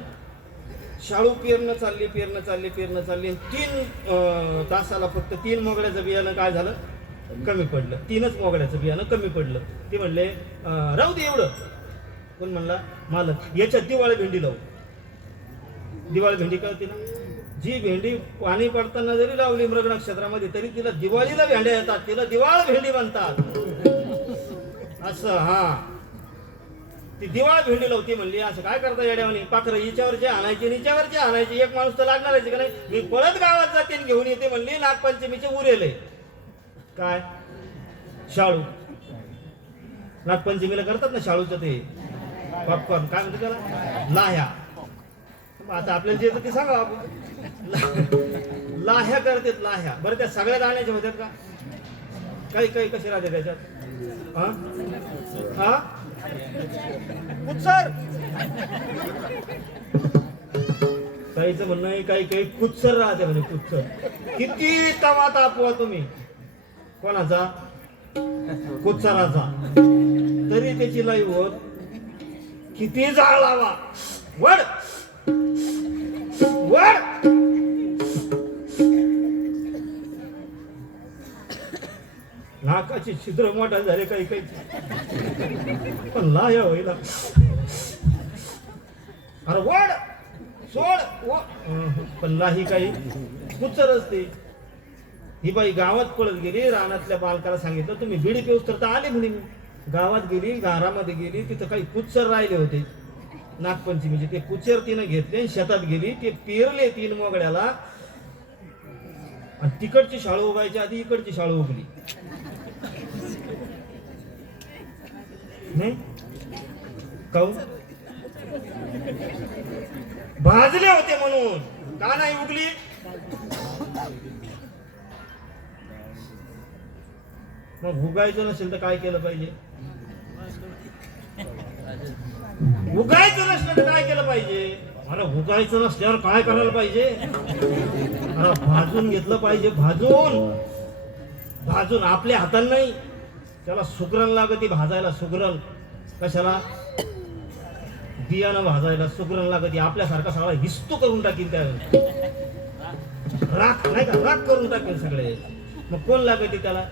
शाळू पेरणं चालली 3 तासाला फक्त 3 मोगड्याचं बियाणं काय झालं, कमी पडलं. 3च मोगड्याचं बियाणं कमी पडलं. ते म्हणले राहू दे एवढं. कोण म्हणला? मालक. याच्यात दिवाळी भेंडी लावू. दिवाळी भेंडी कळते ना? जी भेंडी पाणी पडताना जरी लावली मृग नक्षत्रामध्ये तरी तिला दिवाळीला भेंड्या येतात, तिला दिवाळ भेंडी म्हणतात. असं ती दिवाळ भेंडी लावती. म्हणली असं काय करता येड्यावानी, पाखरं हिच्यावरचे आणायचे, एक माणूस तर लागणार आहे का नाही. मी पळत गावात जाते आणि घेऊन येते. म्हणली नागपंचमीचे उरेले काय शाळू, नागपंचमीला करतात ना शाळूचं ते पॉपकॉर्न, काय म्हणते त्याला, लाह्या. आता आपल्याला जे येतं ते सांगा आपण. लाह्या करतात लाह्या. बरं त्या सगळ्या दाण्याच्या होत्यात का? काही कसे राहते त्याच्यात? कुत्सर. काहीच म्हणणं आहे, काही कुत्सर राहते म्हणजे कुत्सर. किती तवा तापवा तुम्ही कोणाचा, कुत्सराचा, तरी त्याची लाई होत. किती जाळ लावा, वड वड. नाकाची छिद्र मोठा झाले काही पण लाह्या होईल. अरे वड सोड पण लाही काही कुचर असते. ही बाई गावात पळत गेली, रानातल्या बालकाला सांगितलं तुम्ही बिडी पिऊस तर आले म्हणे. गावात गेली, घरामध्ये गेली, तिथं काही कुचर राहिले होते नागपंचमीचे. ते कुचर तिनं घेतले, शेतात गेली, ते पेरले 3 मोगड्याला, आणि तिकडची शाळू उगायच्या आधी इकडची शाळू उगली. नाही काऊ भाजले होते म्हणून का नाही उगली? मग उगायचं नसेल तर काय केलं पाहिजे? उगायचं नसलं तर काय केलं पाहिजे? मला उगायचं नसल्यावर काय करायला पाहिजे? मला भाजून घेतलं पाहिजे. भाजून आपल्या हातानं नाही, त्याला सुगरण लागती भाजायला. सुगरण कशाला? बियाणं भाजायला सुगरण लागती. आपल्यासारखा सगळा हिस्तू करून टाकीन त्यावेळेस, राख नाही का, राख करून टाकेल सगळे. मग कोण लागते त्याला?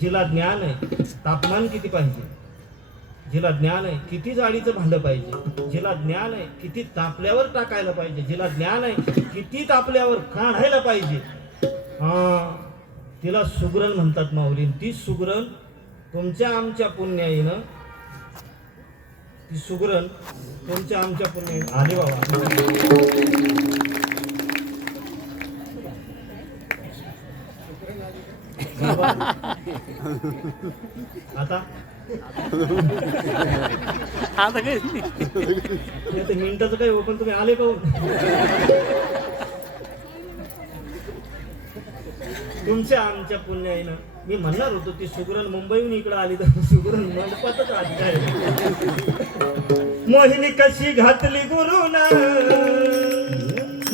जिला ज्ञान आहे तापमान किती पाहिजे, जिला ज्ञान आहे किती जाळीचं भांड पाहिजे, जिला ज्ञान आहे किती तापल्यावर टाकायला पाहिजे, जिला ज्ञान आहे किती तापल्यावर काढायला पाहिजे, तिला सुगरण म्हणतात माऊली. ती सुगरण तुमच्या आमच्या पुण्याईनं, ती सुगरण तुमच्या आमच्या पुण्याईनं आली बाबा. आता आता काही मिनिटाचं काय हो, पण तुम्ही आले का? तुमच्या आमच्या पुण्याईनं मी म्हणणार होतो ती सुगरण मुंबईहून इकडे आली तर सुगरण मंडपातच आली काय. मोहिनी कशी घातली गुरुन,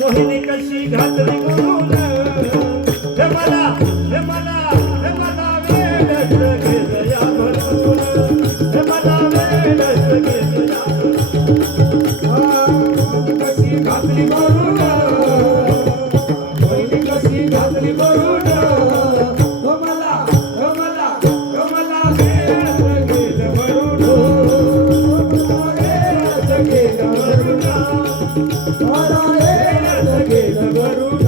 मोहिनी कशी घातली गुरुन, हे मला हे मला हे मला वेडच गेलं या भरून, हे मला वेडच गेलं या भरून. कशी घातली भरून, मोहिनी कशी घातली भरून, मला मला मला वेडच गेलं भरून, वेडच गेलं भरून, मला वेडच गेलं भरून.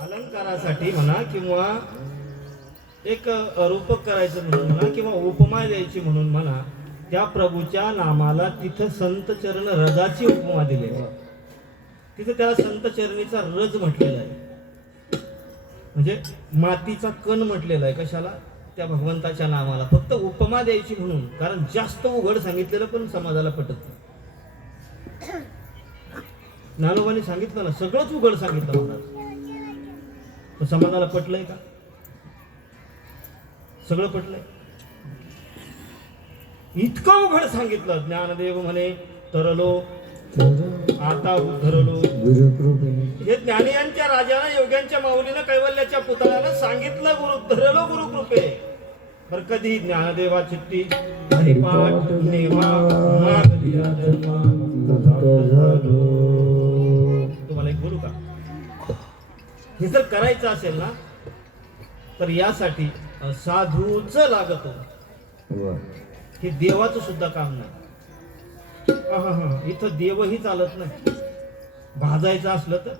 अलंकारासाठी म्हणा किंवा एक रूपक करायचं म्हणून म्हणा किंवा उपमा द्यायची म्हणून म्हणा, त्या प्रभूच्या नामाला तिथं संत चरण रजाची उपमा दिलेली आहे. तिथं त्याला संत चरणीचा रज म्हटलेला आहे, म्हणजे मातीचा कण म्हटलेला आहे. कशाला? त्या भगवंताच्या नामाला. फक्त उपमा द्यायची म्हणून, कारण जास्त उघड सांगितलेलं पण समाजाला पटत नाही. ज्ञानोबांनी सांगितलं ना, सगळंच उघड सांगितलं महाराज, तर समाजाला पटलंय का? सगळं पटलंय? इतकं उघड सांगितलं. ज्ञानदेव म्हणे तरलो आता उद्धरलो. हे ज्ञानियांच्या राजानं, योग्यांच्या माऊलीनं, कैवल्याच्या पुतळ्यानं सांगितलं, गुरु धरलो गुरुकृपे. तर कधी ज्ञानदेवा चित्ती हरिपाठ नेमा मागलिया जन्मा. तुम्हाला एक बोलू का? हे जर करायचं असेल ना, तर यासाठी साधूच लागतो. हे देवाचं सुद्धा काम नाही. इथं देवही चालत नाही. भाजायचं असलं तर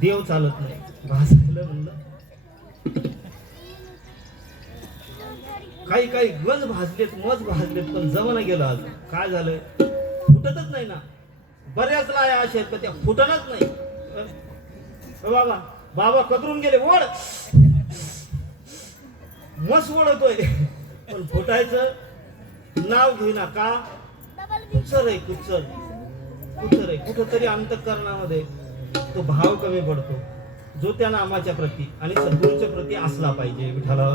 देव चालत नाही. भाजायला म्हणलं काही काही गज भाजलेत, मज भाजलेत, पण जमना गेलं. आज काय झालंय? फुटतच नाही ना. बऱ्याच लाया अशा आहेत पण त्या फुटतच नाही. बाबा बाबा कदरून गेले, ओढ मस ओढतोय, पण फुटायचं नाव घेईना. का? कुचर आहे, कुचर आहे. कुठंतरी अंतःकरणामध्ये तो भाव कमी पडतो. जो त्या नामाच्या प्रती आणि सद्गुरूच्या प्रती असला पाहिजे. विठाला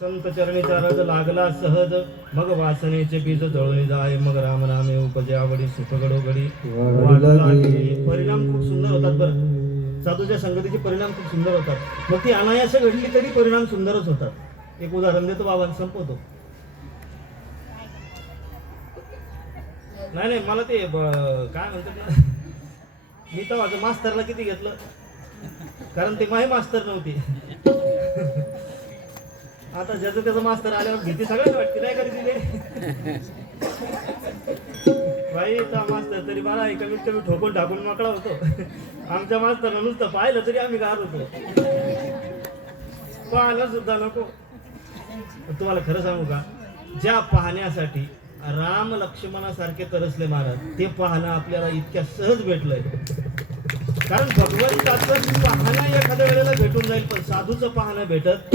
संत चरणीचा रज लागला सहज, मग वासनेचे बीज जळून जाय, मग रामनामे उपजे आवडी सुख घडोघडी वाढू लागे. परिणाम खूप सुंदर होतात बरं. साधूच्या संगतीचे परिणाम खूप सुंदर होतात. मग ती अनायास घडली तरी परिणाम सुंदरच होतात. एक उदाहरण देतो बाबा, संपवतो. नाही मला ते काय म्हणतात ना, मी तर माझं मास्तरला किती घेतलं, कारण ते माही मास्तर नव्हती. आता ज्याचं त्याचं मास्तर आल्यावर भीती सगळ्याच वाटते, नाही कधी दिले बाई मास्तर तरी मला कमीत कमी ठोकून टाकून मोकळा होतो. आमच्या मास्तरला नुसतं पाहिलं तरी आम्ही गार होतो, पाहायला सुद्धा नको. तुम्हाला खरं सांगू का, ज्या पाहण्यासाठी राम लक्ष्मणासारखे तरसले महाराज, ते पाहणं आपल्याला इतक्या सहज भेटलंय. कारण भगवंताचं पाहणं एखाद्या वेळेला भेटून जाईल, पण साधूचं पाहणं भेटत.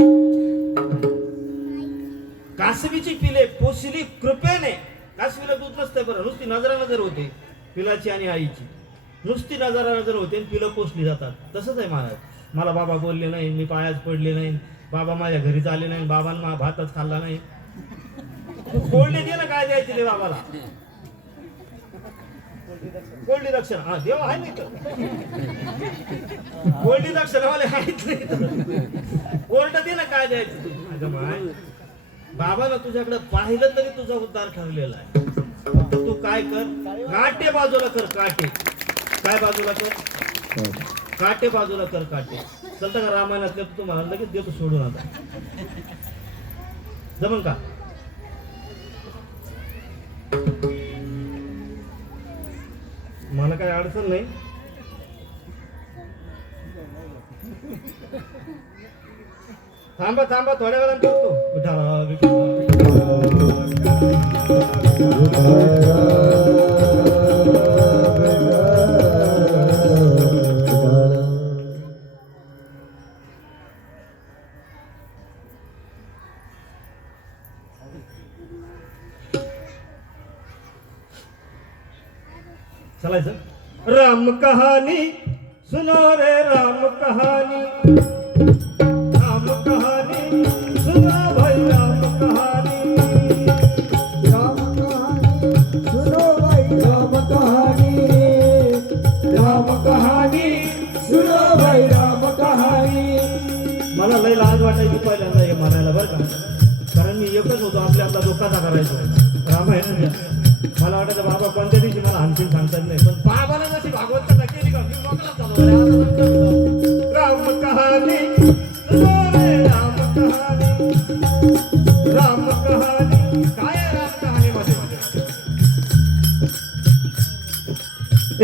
कासवीची पिले पोसली कृपेने. कासवीला दूध नसतंय बरं, नुसती नजरा नजर होते पिलाची आणि आईची, नुसती नजरा नजर होते आणि पिलं पोसली जातात. तसंच आहे महाराज. मला बाबा बोलले नाही, मी पायाच पडले नाही, बाबा माझ्या घरी आले नाही, बाबांना भातच खाल्ला नाही. कोल्डी दे ना, काय द्यायचे ते बाबाला, कोल्डी दक्षिणा. हा देव आहे नाही तर कोल्डी दक्षिणावाले आहेत नाही, कोर्ट दे ना, काय द्यायचं ते. अगं माय, बाबाला तुझ्याकडे पाहिलं तरी तुझा उद्धार ठरलेला आहे. फक्त तू काय कर, काटे बाजूला कर, काटे. काय बाजूला कर, काटे बाजूला कर, काटे. चलता का रामायणातले तू मला लगेच देतो सोडून, आता जमन का? मला काही अडचण नाही. थांबा थोड्या वेळाने करतो. चलायचं. राम कहानी सुनो रे, राम कहानी, राम कहानी सुनो भाई, राम कहानी, राम कहानी सुनो भाई, राम कहानी, राम कहानी सुनो भाई, राम कहानी. मला लय लाज वाटायची पहिल्यांदा हे म्हणायला बरं का, कारण मी एकच होतो आपल्या आपला धोकाचा करायचो रामायण. मला वाटायचं बाबा कोणत्या दिवशी मला आणखीन सांगतात नाही, पण बाबाला जशी भागवत केली का मी मोकळाच झालो. राम कहाणी सुनो रे, राम कहाणी, राम कहाणी. काय आहे राम कहाणीमध्ये?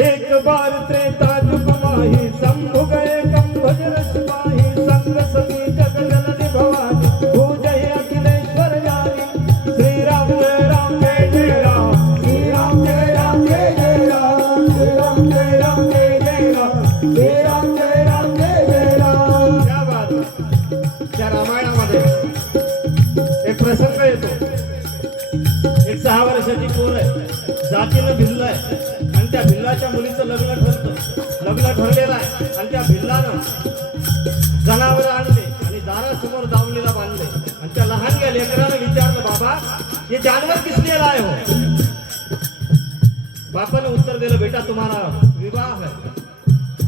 एक बार त्रेता युग माही, शंभु गए कंभज रस माही, संग सती जग जननी भवानी, पूजय अखिलेश्वर जानी. श्री राम जय राम जय जय राम, श्री राम जय राम जय जय राम, श्री राम जय राम जय जय राम, श्री राम जय राम जय जय राम. क्या बात आहे. त्या रामायणामध्ये एक प्रसंग येतो. एक 6 वर्षाची पोर आहे, जातीनं भिल्ल आहे, आणि त्या भिल्लाच्या मुलीचं लग्न ठरतं. लग्न ठरलेलं आहे आणि त्या भिल्लानं जनावरं आणले आणि दारासमोर दावणीला बांधले. आणि त्या लहान लेकरानं विचारलं, बाबा ये जानवर किस लिए लाए हो? बापा ने उत्तर दिलं, बेटा तुम्हारा विवाह है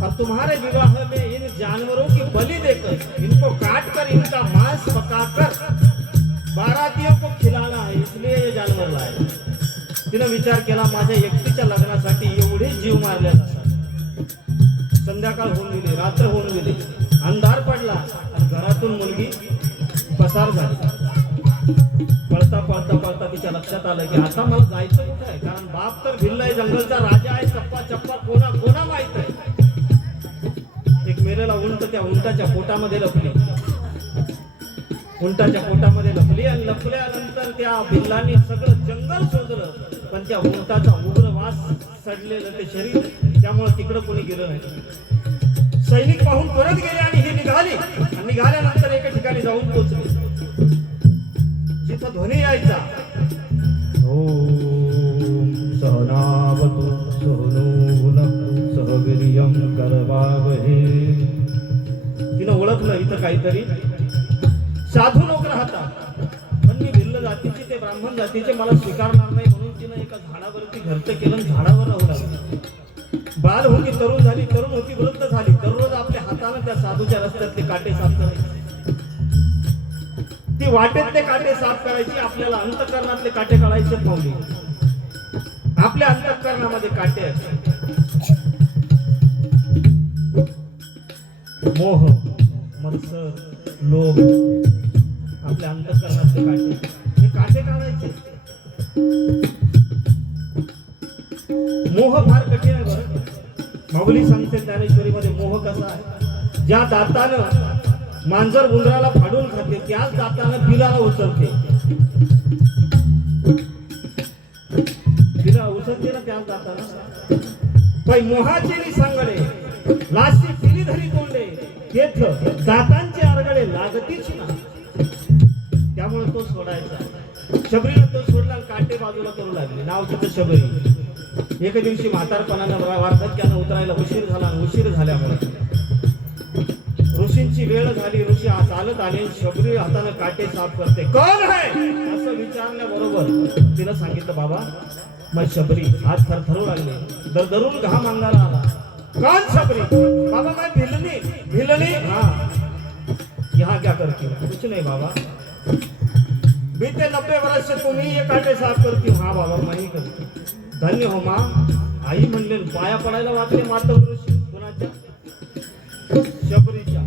और तुम्हारे विवाह में इन जानवरों की बलि देकर, इनको काट कर, इनका मांस पकाकर बारातियों को खिलाना है, इसलिए ये जानवर लाए. तिनं विचार केला, माझ्या एकटीच्या लग्नासाठी एवढे जीव मारले जातात. संध्याकाळ होऊन गेली, रात्र होऊन गेली, अंधार पडला आणि घरातून मुलगी पसार झाली. पळता तिच्या लक्षात आलं की आता मला जायचं कुठं आहे, कारण बाप तर भिल्ल आहे, जंगलचा राजा आहे, चप्पा कोणा माहित आहे. एक मेलेला उंट त्या उंटाच्या पोटामध्ये लपली. उंटाच्या पोटामध्ये लपली आणि लपल्यानंतर त्या भिल्लांनी सगळं जंगल शोधलं, पण त्या उंटाचा उग्र वास सडलेलं ते शरीर, त्यामुळे तिकडं कोणी गेलं नाही. सैनिक पाहून परत गेले आणि हे निघाल्यानंतर एका ठिकाणी जाऊन पोहोचले. तिथं ध्वनी यायचा ओम सहनावतु सहनो भुनक्तु सह वीर्यं करवावहे. तिनं ओळखलं इथं काहीतरी साधू लोक राहतात पण मी भिल्ल जातीची ते ब्राह्मण जातीचे मला स्वीकारणार नाही म्हणून तिनं एका झाडावरती घरचं केलं आणि झाडावर राहू लागली. बाल होती तरुण झाली तरुण होती वृद्ध झाली. दररोज आपल्या हाताने त्या साधूच्या रस्त्यातले काटे साफ करायचे. ती वाटेतले काटे साफ करायची. आपल्याला अंतःकरणातले काटे काढायचे पावली. आपल्या अंतःकरणामध्ये काटे असतात. मोह मत्सर लोभ आपल्या अंतःकरणातले काटे हे काटे काढायचे. मोह फार कठीण आहे बरं. माऊली सांगते ज्ञानेश्वरीमध्ये मोह कसा आहे. ज्या दातानं मांजर उंदराला फाडून खाते त्याच दातानं बिलाला उचलते. बिला उचलते ना त्याच दातानं. पण मोहाचे सांगडे लाशी पिली धरी तोंडे तेथ दातांचे आरगडे लागतीच ना. त्यामुळे तो सोडायचा. शबरीनं तो सोडला आणि काटे बाजूला करू लागले. नाव तिथं शबरी. एका दिवशी म्हातारपणानं वार्धक्यानं उतरायला उशीर झाला. उशीर झाल्यामुळे ऋषींची वेळ झाली. ऋषी चालत आले. शबरी हाताने काटे साफ करते. कोण आहे असं विचारल्याबरोबर तिनं सांगितलं बाबा मग शबरी आज थरथरू लागले. दरदरून घाम अंगाला आला. कोण शबरी. बाबा मैं भिलनी भिलनी. हाँ यहाँ क्या करती हो. कुछ नहीं बाबा बीते 90 वर्ष से तुम्ही ये काटे साफ करती हो. हाँ बाबा मैं ही करती. धन्य हो माँ. आई म्हणले पाया पडायला वाटले माता ऋषी. कोणाच्या शबरीच्या.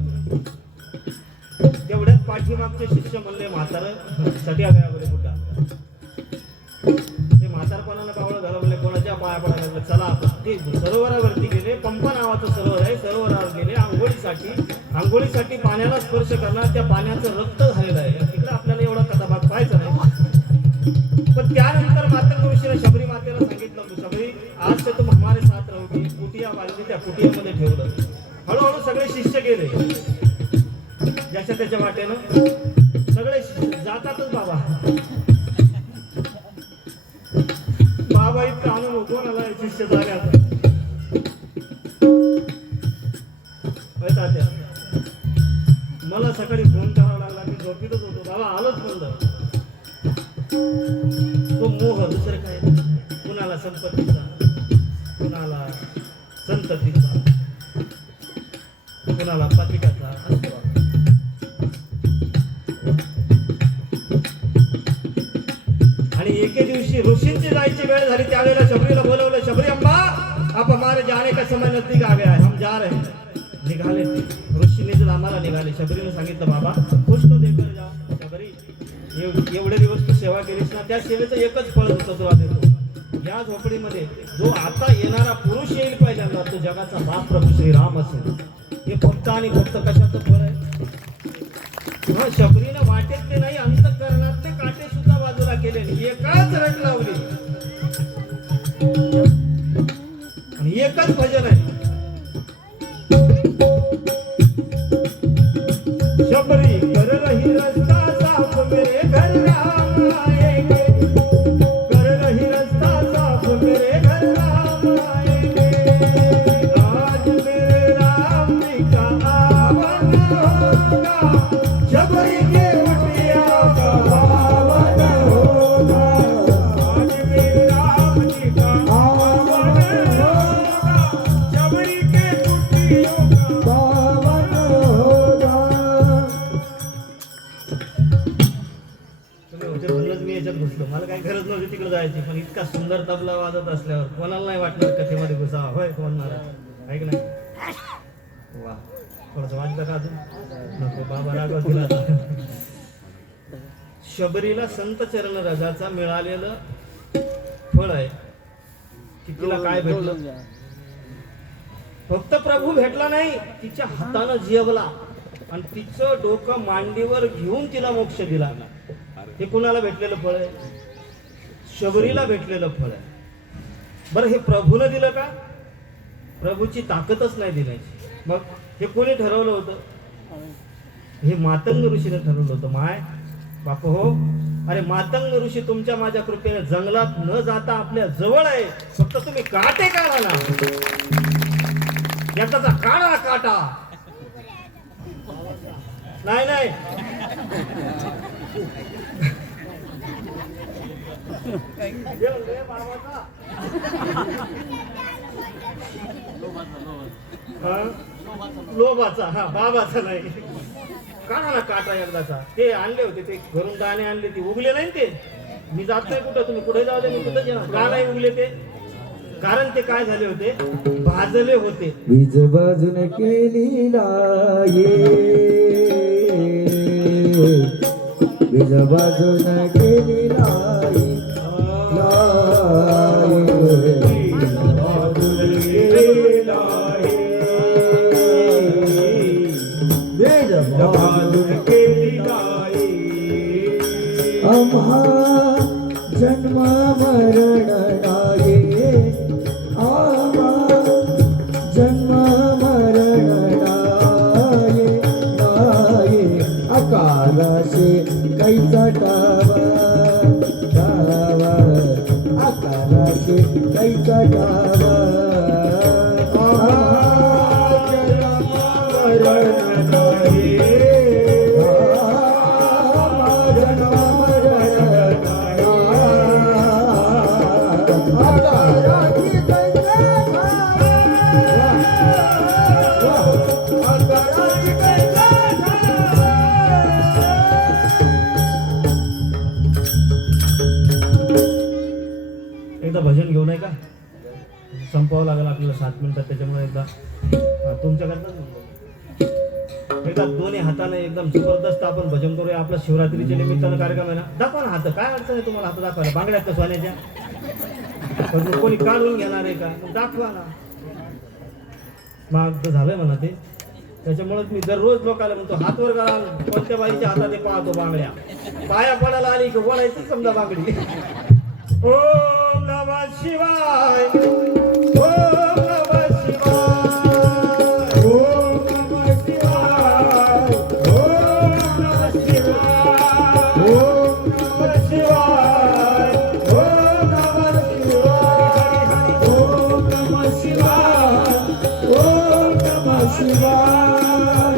तेवढ्यात पाठीमागचे शिष्य म्हणले म्हातार सध्या वेळामध्ये कुठं. ते म्हातारपणानं कावळं झालं म्हणले कोणाच्या पाया पडायला लागले. चला आपण ते सरोवरावरती गेले. पंपा नावाचं सरोवर आहे. सरोवरावर गेले आंघोळीसाठी पाण्याला स्पर्श करणार. त्या पाण्याचं रक्त झालेलं आहे. तिकडे आपल्याला एवढा कथाभाग पाहायचा नाही. पण त्यानंतर मातंग ऋषीने शबरी मातेला सांगितलं शबरी आज से तुम हमारे साथ रहोगी. कुटिया बांधली. त्या कुटियामध्ये ठेवलं. हळूहळू सगळे शिष्य गेले. ज्याच्या त्याच्या वाटेनं सगळे जातातच. बाबा इतका आनंद होतो मला शिष्य जाग्याचा. मला सकाळी फोन करावा लागला. मी झोपीतच होतो. बाबा आलोच म्हणलं. तो मोह दुसरं काय. कुणाला संपत्तीचा कुणाला संततीचा कुणाला पत्रिकाचा असतो. आणि एके दिवशी ऋषींची जायची वेळ झाली. त्यावेळेला शबरीला बोलवलं. शबरी अम्मा आप हमारे जाने का समय नजदीक आ गया है. हम जा रहे हैं. निघाले ऋषीने जर आम्हाला निघाले. शबरीने सांगितलं बाबा कुछ तो देकर जा. शबरी एवढे दिवस तू सेवा केलीस ना त्या सेवेचं एकच फळ होतं तुला देतो. या झोपडीमध्ये जो आता येणारा पुरुष येईल पहिल्यांदा तो जगाचा बाप प्रभू श्रीराम असेल. हे फक्त आणि फक्त कशाचं फळ आहे. शबरीनं वाटेतले नाही अंतःकरणातले काटे सुद्धा बाजूला केले. एकाच रट लावली आणि एकच भजन आहे. शबरी कर रही रस्ता साफ मेरे घर राम आएंगे. कर रही रस्ता साफ मेरे घर राम आएंगे. आज मेरे राम जी का आवन होगा. शबरी के कुटिया का आवन होगा. आज मेरे राम जी का आवन होगा. शबरी के कुटियों का आवन होगा. मी याच्यात घुसलो. मला काही गरज नव्हती तिकडे जायची. पण इतका सुंदर तबला वाजत असल्यावर कोणाला नाही वाटणार कथेमध्ये घुसा. होय कोण आहे की नाही. वा थोडंसं वाजलं का अजून नको. बाबा रागव दिला. शबरीला संत चरण रजाचा मिळालेलं फळ आहे की तिला काय भेटलं. फक्त प्रभू भेटला नाही. तिच्या हातानं जेवला आणि तिचं डोकं मांडीवर घेऊन तिला मोक्ष दिला. हे कुणाला भेटलेलं फळ आहे. शबरीला भेटलेलं फळ आहे. बरं हे प्रभूनं दिलं का. प्रभूची ताकदच नाही दिल्याची. मग हे कोणी ठरवलं होतं. हे मातंग ऋषीने ठरवलं होतं. माय बाप हो अरे मातंग ऋषी तुमच्या माझ्या कृपेने जंगलात न जाता आपल्या जवळ आहे. फक्त तुम्ही काटे काढा ना. याचा काढा काटा. नाही नाही लोभाचा, हा बाबाचा नाही. काढा ना काटा एकदाचा. ते आणले होते, ते घरून दाणे आणले, ते उगले नाही ते. मी जात नाही कुठं, तुम्ही कुठे जाऊ दे, मी कुठं येणार. का नाही उगले ते? कारण ते काय झाले होते, भाजले होते. वीज बाजून केली लाये, वीज बाजून केली लाये, आम्हा जन्म मरण नाये, आम्हा जन्म मरण नाये, नाये आकाराशे कैचा टावा, टावा आकाराशे कैचा टावा, एकदा भजन घेऊ नाही का? संपवावं लागेल आपल्याला 7 मिनिटात. त्याच्यामुळे एकदा तुमच्याकडनं एकदा दोन्ही हाताने एकदम जबरदस्त आपण भजन करूया. आपला शिवरात्रीच्या निमित्तानं कार्यक्रम आहे ना. दाखवा ना हात. काय अडचण आहे तुम्हाला हात दाखवायला? बांगड्यात का सोन्याच्या? तर कोणी काढून घेणार आहे का? मग दाखवा ना. महाग झालंय म्हणा ते. त्याच्यामुळे मी दररोज लोकांना म्हणतो हात वर करा. कोणत्या बाईच्या हातात ते पाहतो बांगड्या. पाया पडायला आली की बोलायची समजा बांगडी. ओम नमः शिवाय, ओम नमः शिवाय, ओम नमः शिवाय, ओम नमः शिवाय, ओम नमः शिवाय, ओम नमः शिवाय, ओम नमः शिवाय, ओम नमः शिवाय.